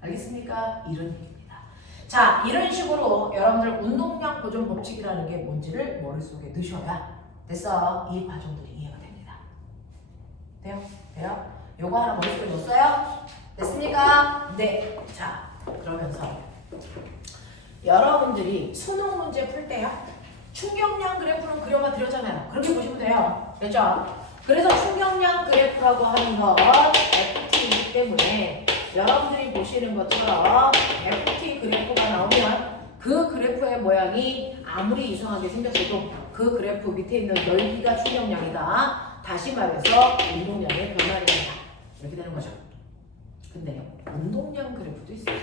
알겠습니까? 이런 얘기입니다. 자, 이런 식으로 여러분들 운동량 보존 법칙이라는 게 뭔지를 머릿속에 넣으셔야 됐어. 이 과정들이 이해가 됩니다. 돼요? 돼요? 요거 하나 머릿속에 넣었어요? 됐습니까? 네. 자, 그러면서 여러분들이 수능 문제 풀 때요. 충격량 그래프는 그려만 드렸잖아요. 그렇게 보시면 돼요. 됐죠? 그래서 충격량 그래프라고 하는 건 FT이기 때문에 여러분들이 보시는 것처럼 FT 그래프가 나오면 그 그래프의 모양이 아무리 이상하게 생겼어도 그 그래프 밑에 있는 넓이가 충격량이다. 다시 말해서 운동량의 변화량이다. 이렇게 되는 거죠. 근데 운동량 그래프도 있어요.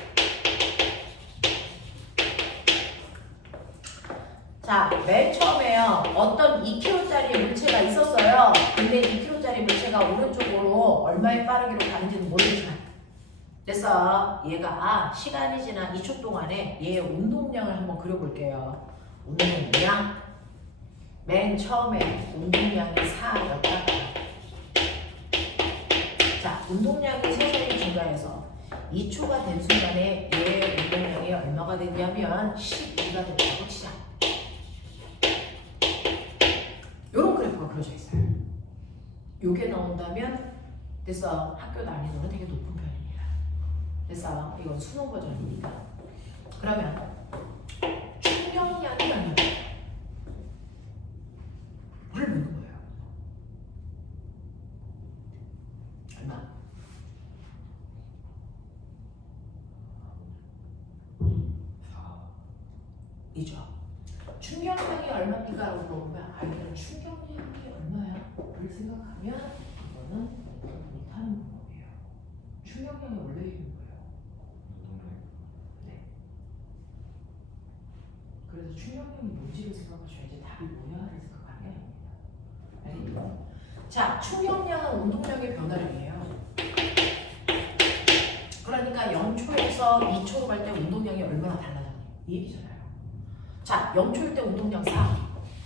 자, 맨 처음에요. 어떤 2kg짜리 물체가 있었어요. 근데 2kg짜리 물체가 오른쪽으로 얼마에 빠르기로 가는지는 모르지만 됐어. 얘가 시간이 지난 2초 동안에 얘의 운동량을 한번 그려볼게요. 운동량. 맨 처음에 운동량이 4였다. 자, 운동량이 서서히 증가해서 2초가 된 순간에 얘의 운동량이 얼마가 됐냐면 12가 됐다고 치자. 요런 그래프가 그려져 있어요. 요게 나온다면 됐어. 학교 난이도는 되게 높은 편입니다. 됐어. 이건 수능 버전이니까. 그러면 충격량이 얼마냐? 뭘 묻는 거예요? 얼마? 이죠. 충격량이 얼마입니까? 라고 물어보면 아이들은 충격량이 얼마야? 를 생각하면 이거는 못하는 방법이에요. 충격량이 원래 있는 거예요. 네. 그래서 충격량이 뭔지를 생각하셔야지 답이 뭐야를 생각하는 게 아닙니다. 알겠죠? 자, 충격량은 운동량의 변화량이에요. 그러니까 0초에서 2초로 갈 때 운동량이 얼마나 달라졌니? 이 얘기잖아요. 자, 0초일 때 운동량 4,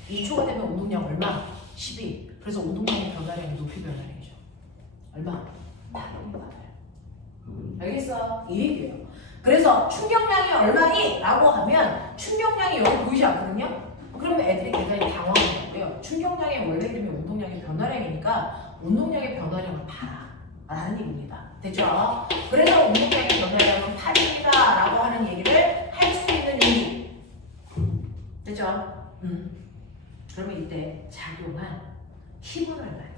2초가 되면 운동량 얼마? 12. 그래서 운동량의 변화량이 높이 변화량이죠. 얼마? 8이 맞아요. 알겠어? 이 얘기예요. 그래서 충격량이 얼마니? 라고 하면 충격량이 여기 보이지 않거든요? 그러면 애들이 굉장히 당황하는 건데요. 충격량의 원래 이름이 운동량의 변화량이니까 운동량의 변화량을 봐라 라는 얘기입니다. 됐죠? 그래서 운동량의 변화량은 8입니다 라고 하는 얘기를 할 수 있는 얘기. 됐죠? 그러면 이때 작용한 힘은 얼마예요?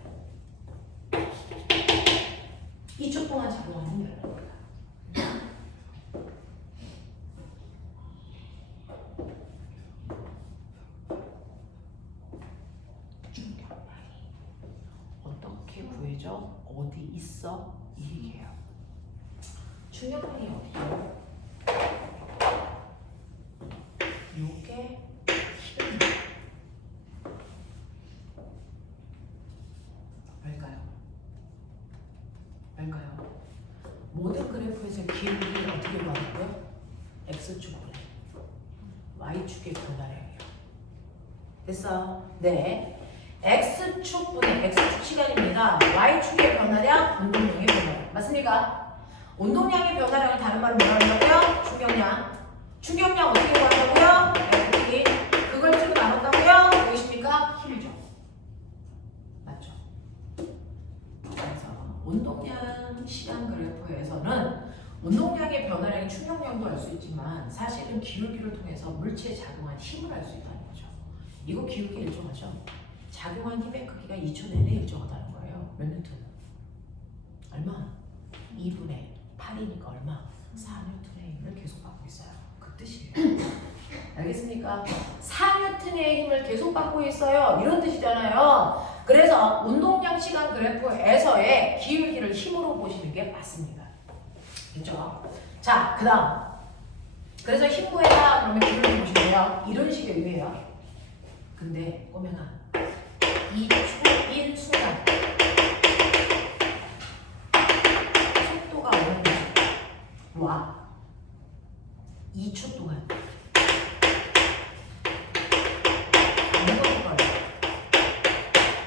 2초 동안 작용한 힘이 얼마입니까? 충격량이 어떻게 구해져? 어디 있어? 이 얘기예요. 충격량이 어디요? 요게 뭘까요? 모든 그래프에서 기울기를 어떻게 구하고요? X축분의 Y축의 변화량이에요. 됐어? 네. X축분의 X축 시간입니다. Y축의 변화량, 운동량의 변화량. 맞습니까? 운동량의 변화량을 다른 말로 뭐라 한다고요? 충격량. 충격량 어떻게 구한다고요? FT. 그걸 쭉 나눴다고요? 보이십니까? 힘이죠. 맞죠? 그래서 운동량 시간 그래프에서는 운동량의 변화량이 충격량도 알 수 있지만 사실은 기울기를 통해서 물체에 작용한 힘을 알 수 있다는 거죠. 이거 기울기 일정하죠? 작용한 힘의 크기가 2초 내내 일정하다는 거예요. 몇 뉴턴? 얼마? 2분의 8이니까 얼마? 4뉴턴의 힘을 계속 받고 있어요. 그 뜻이에요. 알겠습니까? 4뉴턴의 힘을 계속 받고 있어요. 이런 뜻이잖아요. 그래서 운동량 시간 그래프에서의 기울기를 힘으로 보시는 게 맞습니다. 그렇죠? 자, 그 다음. 그래서 힘 구해라 그러면 기울기 보시면요. 이런 식의 의미예요. 근데 꼬맹아 2초인 순간 속도가 오는 와 2초 동안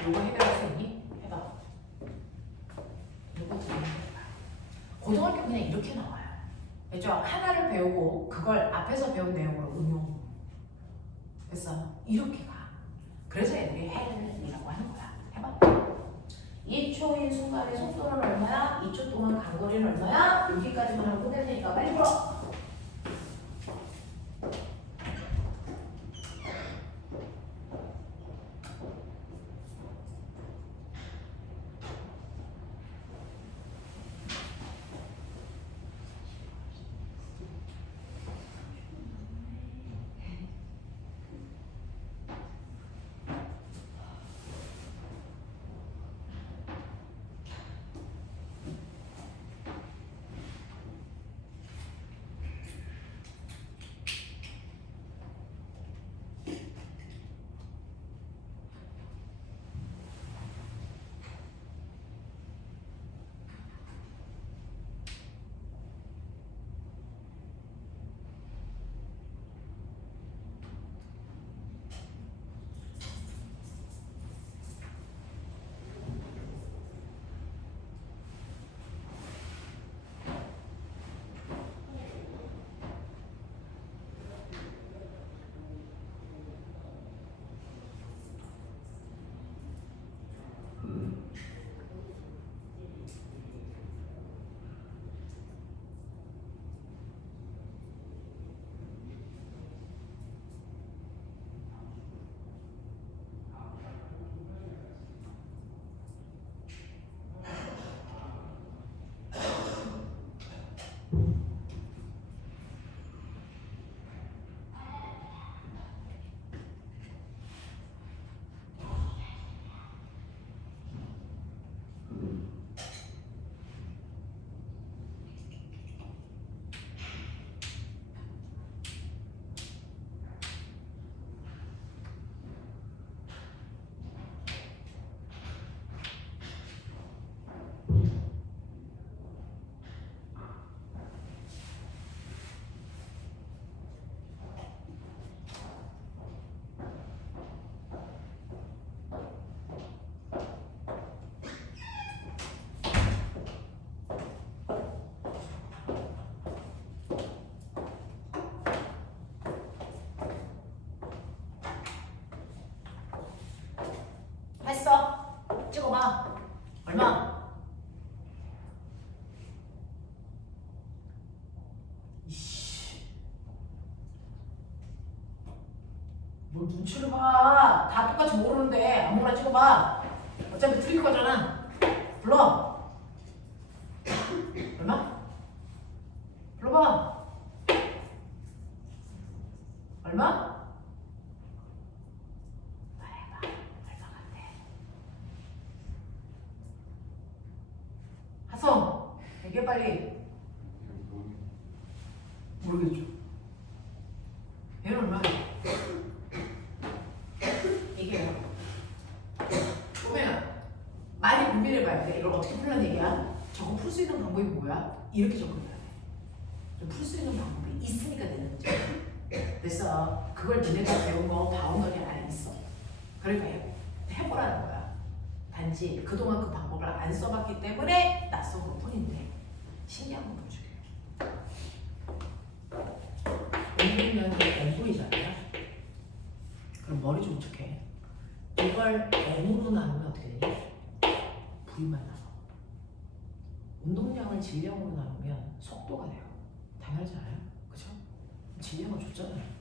요거 해결할 수 있니? 해봐. 요거 고등학교 그냥 이렇게 나와요. 그죠? 하나를 배우고 그걸 앞에서 배운 내용으로 응용. 됐어? 이렇게 가. 그래서 애들이 헬이라고 하는 거야. 해봐. 2초인 순간의 속도는 얼마야? 2초 동안 간 거리는 얼마야? 여기까지만 하면 끝낼 테니까 빨리 풀어. 했어? 찍어봐. 얼마? 이씨. 뭘 눈치를 봐. 다 똑같이 모르는데 아무거나 찍어봐. 어차피 틀릴 거잖아. 불러. 얼마? 불러봐. 얼마? 하성, 얘기해 빨리. 모르겠죠. 얘는 얼마야? 얘기해요. 꼬매야, 많이 고민해봐야 돼. 이걸 어떻게 풀란 얘기야? 저거 풀 수 있는 방법이 뭐야? 이렇게 접근해야 돼. 풀 수 있는 방법이 있으니까 되는 거지. 됐어. 그걸 니네가 배운 거 바운더리 안에 있어. 그러니까 해보라는 거야. 단지 그동안 그 방법을 안 써봤기 때문에 낯선 것 뿐인데 신기한 거 보여줄게. 운동량이 n분이잖아요. 그럼 머리 좀 촉해. 이걸 n으로 나누면 어떻게 되니? V만 나눠. 운동량을 질량으로 나누면 속도가 돼요. 당연하지 않아요? 그죠? 질량을 줬잖아요.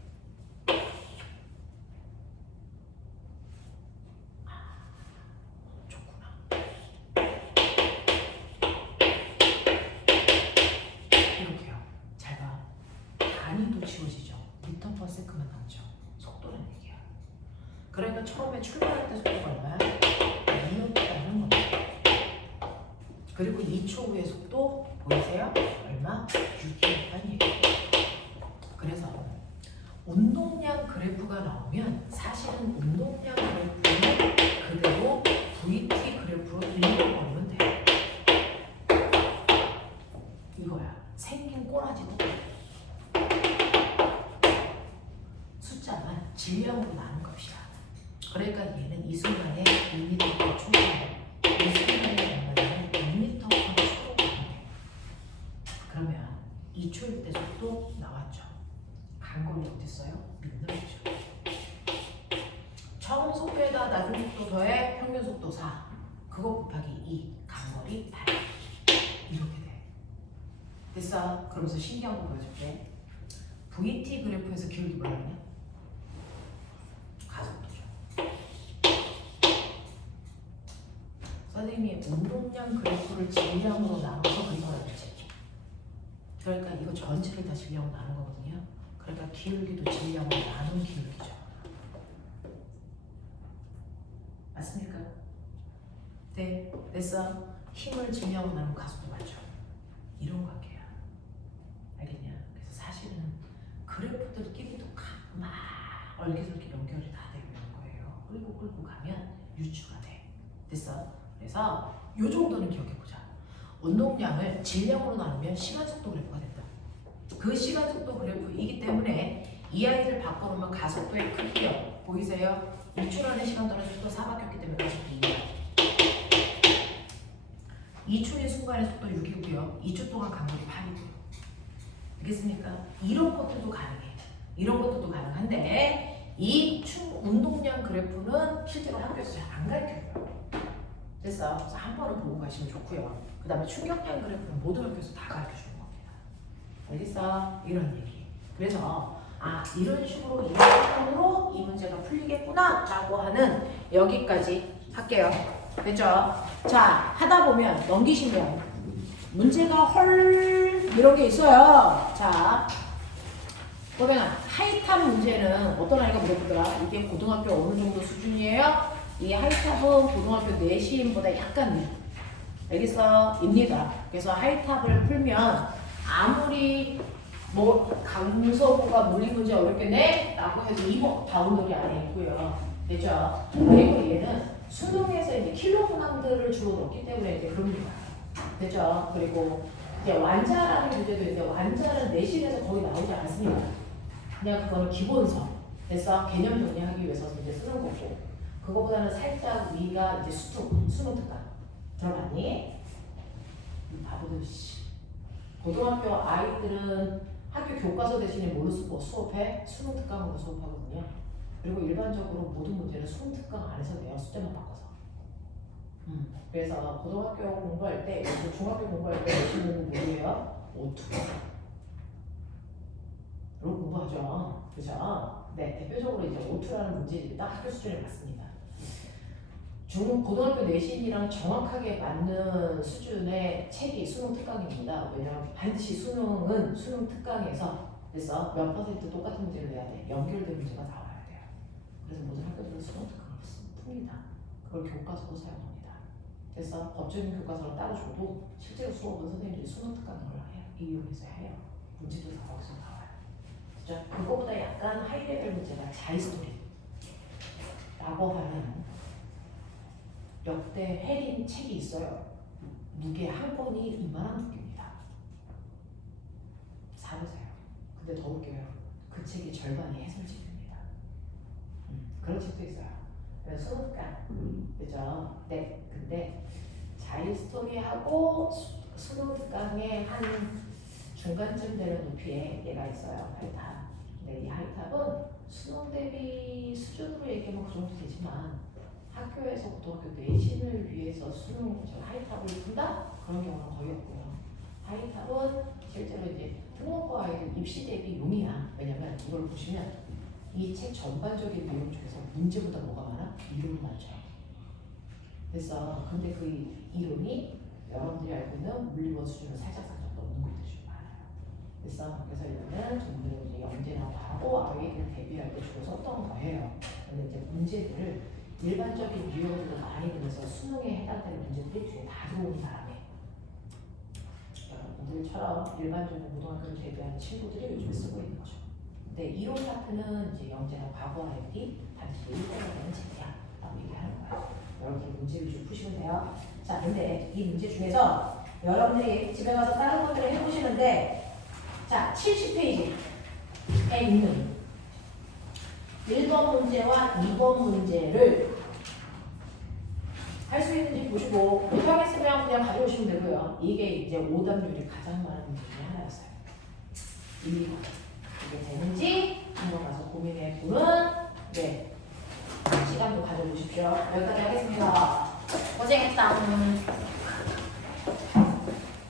얘가 처음에 출발할 때 속도가 얼마야? 2m라는 겁니다. 그리고 2초 후의 속도 보이세요? 얼마? 6이었다는 얘기예요. 그래서 운동량 그래프가 나오면 사실은 운동량 그래프는 그대로 VT 그래프로 읽어버리면 돼요. 이거야. 생긴 꼬라지도 숫자만 질량으로 나눈 값이야. 그러니까 얘는 이 순간에 1m 초과예요. 이 순간에 얼마냐면 1m 초과가 돼. 그러면 2초일 때 속도 나왔죠. 간거리 어디 있어요? 민들었죠. 처음 속도에다 낮은 속도 더해 평균 속도 4. 그거 곱하기 2. 간거리 8. 이렇게 돼. 됐어? 그러면서 신기한 거 보여줄게. VT 그래프에서 기울기 뭐라 그러냐? 가속도죠. 선생님이 운동량 그래프를 질량으로 나눠서 그리거라고 했지. 그러니까 이거 전체를 다 질량으로 나눈 거거든요. 그러니까 기울기도 질량으로 나눈 기울기죠. 맞습니까? 네, 됐어. 힘을 질량으로 나눈 가속도 맞죠. 이런 관계야. 알겠냐? 그래서 사실은 그래프들끼리도 막 얼기설기 연결이 다 되고 있는 거예요. 끌고 가면 유추가 돼. 됐어? 그래서 요 정도는 기억해보자. 운동량을 질량으로 나누면 시간속도 그래프가 된다. 그 시간속도 그래프이기 때문에 이 아이를 바꿔놓으면 가속도의 크기요. 보이세요? 2초 안에 시간 떨어진 속도 4바뀌었기 때문에 가속도 2야. 2초의 순간의 속도 6이고요. 2초 동안 간거리 8이고요. 알겠습니까? 이런 것들도 가능해. 이런 것들도 가능한데 이 운동량 그래프는 실제로 학교에서 잘 안 가르쳐요. 됐어? 그래서 한 번은 보고 가시면 좋고요. 그 다음에 충격량 그래프는 모든 학교에서 다 가르쳐주는 겁니다. 알겠어? 이런 얘기. 그래서 이런 식으로 이런 패턴으로 이 문제가 풀리겠구나 라고 하는 여기까지 할게요. 됐죠? 자, 하다 보면 넘기시면 문제가 헐 이런 게 있어요. 자, 보면 하이탑 문제는 어떤 아이가 물어보더라. 이게 고등학교 어느 정도 수준이에요? 이 하이탑은 고등학교 내신보다 약간 내. 알겠어? 입니다. 그래서 하이탑을 풀면 아무리 뭐 강서구가 물리 문제 어렵겠네? 라고 해서 이거 바운더리 안에 있고요. 됐죠? 그리고 얘는 수능에서 이제 킬로 문항들을 주로 넣기 때문에 이제 그런 문제가 됐죠? 그리고 이제 완자라는 문제도 있는데 완자는 내신에서 거의 나오지 않습니다. 그냥 그거는 기본서. 됐어? 개념 정리하기 위해서 이제 쓰는 거고. 그거보다는 살짝 위가 이제 수능 특강. 들어봤니? 바보들 씨. 고등학교 아이들은 학교 교과서 대신에 뭘로 수업해? 수능 특강으로 수업하거든요. 그리고 일반적으로 모든 문제는 수능 특강 안에서 내요. 숫자만 바꿔서. 그래서 고등학교 공부할 때, 중학교 공부할 때 열심히 공부 뭐예요? 오투. 로 공부하죠. 그죠? 네, 대표적으로 이제 오투라는 문제들이 딱 학교 수준에 맞습니다. 고등학교 내신이랑 정확하게 맞는 수준의 책이 수능 특강입니다. 왜냐하면 반드시 수능은 수능 특강에서 그래서 몇 퍼센트 똑같은 문제를 내야 돼. 연결된 문제가 나와야 돼요. 그래서 모든 학교들은 수능 특강을 풉니다. 그걸 교과서로 사용합니다. 그래서 법적인 교과서를 따로 줘도 실제로 수업은 선생님들이 수능 특강을 해요. 이용해서 해요. 문제도 다 거기서 나와요. 그죠? 그거보다 약간 하이레벨 문제가 자이스토리 라고 하는 역대 해린 책이 있어요. 무게 한 권이 이만한 무게입니다. 사보세요. 근데 더 웃겨요. 그 책의 절반이 해설책입니다. 그런 책도 있어요. 그래서 수능특강. 그죠? 네. 근데 자유스토리하고 수능특강의 한 중간쯤 되는 높이에 얘가 있어요. 하이탑. 근데 이 하이탑은 수능 대비 수준으로 얘기하면 그 정도 되지만 학교에서 고등학교 내신을 위해서 수능 하이탑을 푼다? 그런 경우는 거의 없고요. 하이탑은 실제로 이제 특목고 아이들 입시 대비 용이야. 왜냐면 이걸 보시면 이 책 전반적인 내용 중에서 문제보다 뭐가 많아? 이론이 많죠. 그래서 근데 그 이론이 여러분들이 알고 있는 물리원 수준을 살짝 넘는 것들이 좀 많아요. 그래서 이거는 전문적으로 이제 영재라고 하고 아이들 대비할 때 주로 썼던 거예요. 근데 이제 문제들을 일반적인 유형들을 많이 들어서 수능에 해당되는 문제들이 뒤에 다 들어오는 바람에 여러분들처럼 일반적인 고등학교를 대비하는 친구들이 요즘에 쓰고 있는 거죠. 근데 이론 파트는 이제 영재나 과거와 여기 반드시 읽어야 되는 책이야 라고 얘기하는 거예요. 여러분들 문제 위주로 푸시면 돼요. 자, 근데 이 문제 중에서 여러분들이 집에 가서 다른 것들을 해보시는데 자, 70페이지에 있는 1번 문제와 2번 문제를 할 수 있는지 보시고 못하겠으면 그냥 가져오시면 되고요. 이게 이제 오답률이 가장 많은 문제 중에 하나였어요. 1, 2번 이게 되는지 한번 가서 고민해보는 시간도 가져보십시오. 여기까지 하겠습니다. 고생했다.